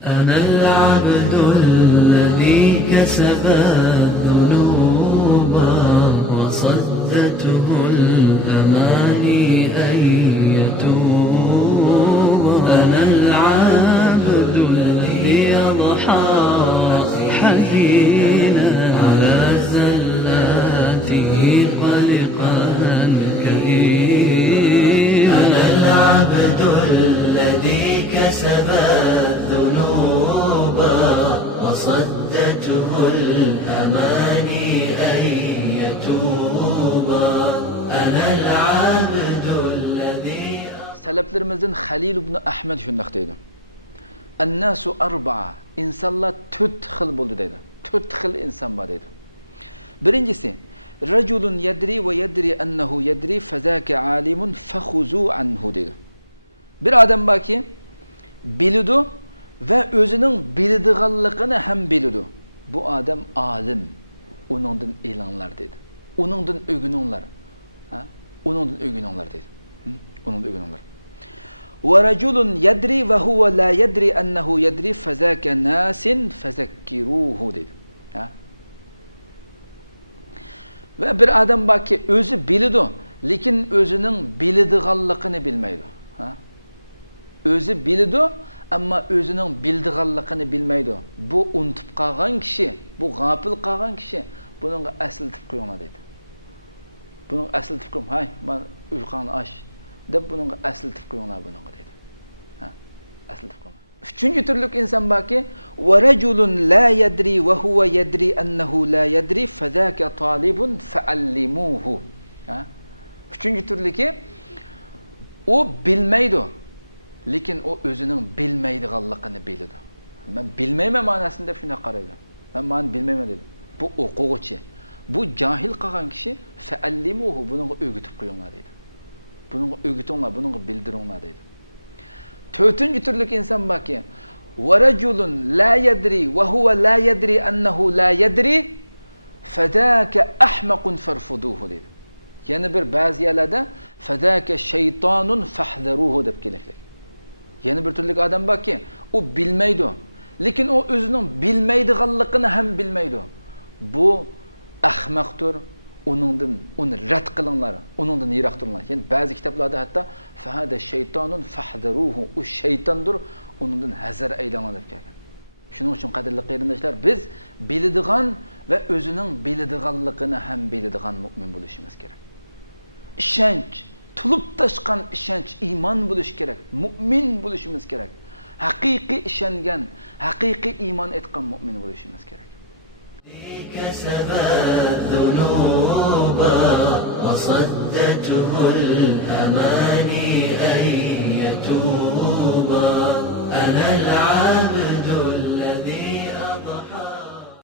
أنا العبد الذي كسب الذنوب وصدته الأماني أن يتوب. أنا العبد الذي أضحى حزينا على زلاته قلقا كئيبا. أنا العبد الذي كسب الذنوب وصدته الأماني أن يتوب. أنا العبد الذي Seleflerimizden Halil ibn Ahmed şundaq deydi. An-nasu arba'a. İnsanlar dört xil bo'ldi deydi. Dört xil insan var deydi. Birincisi, raculun yadri ve yadri ennehu yadri fezâke alimun fehuzu anhu deydi. Bir adam var ki bilidu ve özünün bildiğanlıqını hem bilidu. Bu adam alim. Onundan ilanlar dedi. Onundan ögününler. Onundan ögününler dedi. Onundan ögününler. Ve raculun yadri ve huve la yadri ennehu yadri fezâke nasin fezekkiruhu dedi. Ve bir adam var ki özü bilidu. Lekin özünün bildiğanlıqını bilmeydi. Özü bilidu. Ama özünün bildiğanlıqını bilmeydi. Bu unutup qalğan kişi, bu gafil qalğan kişi bunun asıl tip qo'yuna deydi. Bunun asıl tip qo'yum, hay, men uyqani aç deb bunun asıl tip qo'yuna bunun deydi. Asıl tip qo'yuna. Üçüncü türlük insan var ki ve raculun la yadri ve huve yadri ennehu la yadri fezâke talibun feallimuhu. Üçüncü türlü ki o bilmeydi. Lekin o özünün bilmeydiğanlıqını bildi. Ben bilmeyme manasında şuna qaraydı. Ben bilmeyme dedi. Bu o'quvchi. Bu cahil qalğan kişi feallimuhu bunu öğütüp qo'yinglar dedi. Bunu öğütіңlar, bunu bildiringlar dedi. Dördüncü türlük insan var ki ve raculun la yadri ve huve la yadri ennehu la yadri fedâke ahmaqun ferfuduhu dedi. Yani bir bazı yerlerde fedâke şeytanun fahzeruhu deb kelekler. Yani bir türlük adam var ki o bilmeydi. Lekin o özünün bilmeydiğanlıqını hem bilmeydi. Bu ahmaqdır. Onu rad qılınlar. Onundan yirak durunlar. Yani bazı kitaplarda hatta fahada şeytanun fahzeruhu. O şeytandır. Onundan hazar eylanlar deb kelgan. Şunun için qadirli qarindoshlar biz bildiğan ve özünün bildiğanlıqını hem bildiğan mümin bo'lishimiz kerak. İşenç, tulup taşkan işenç, iman buluş gerek, mümin buluşumuz gerek. Hakiki işengen, hakiki iman etken mümin buluşumuz gerek. كسب الذنوب وصدته الأماني أن يتوب. أنا العبد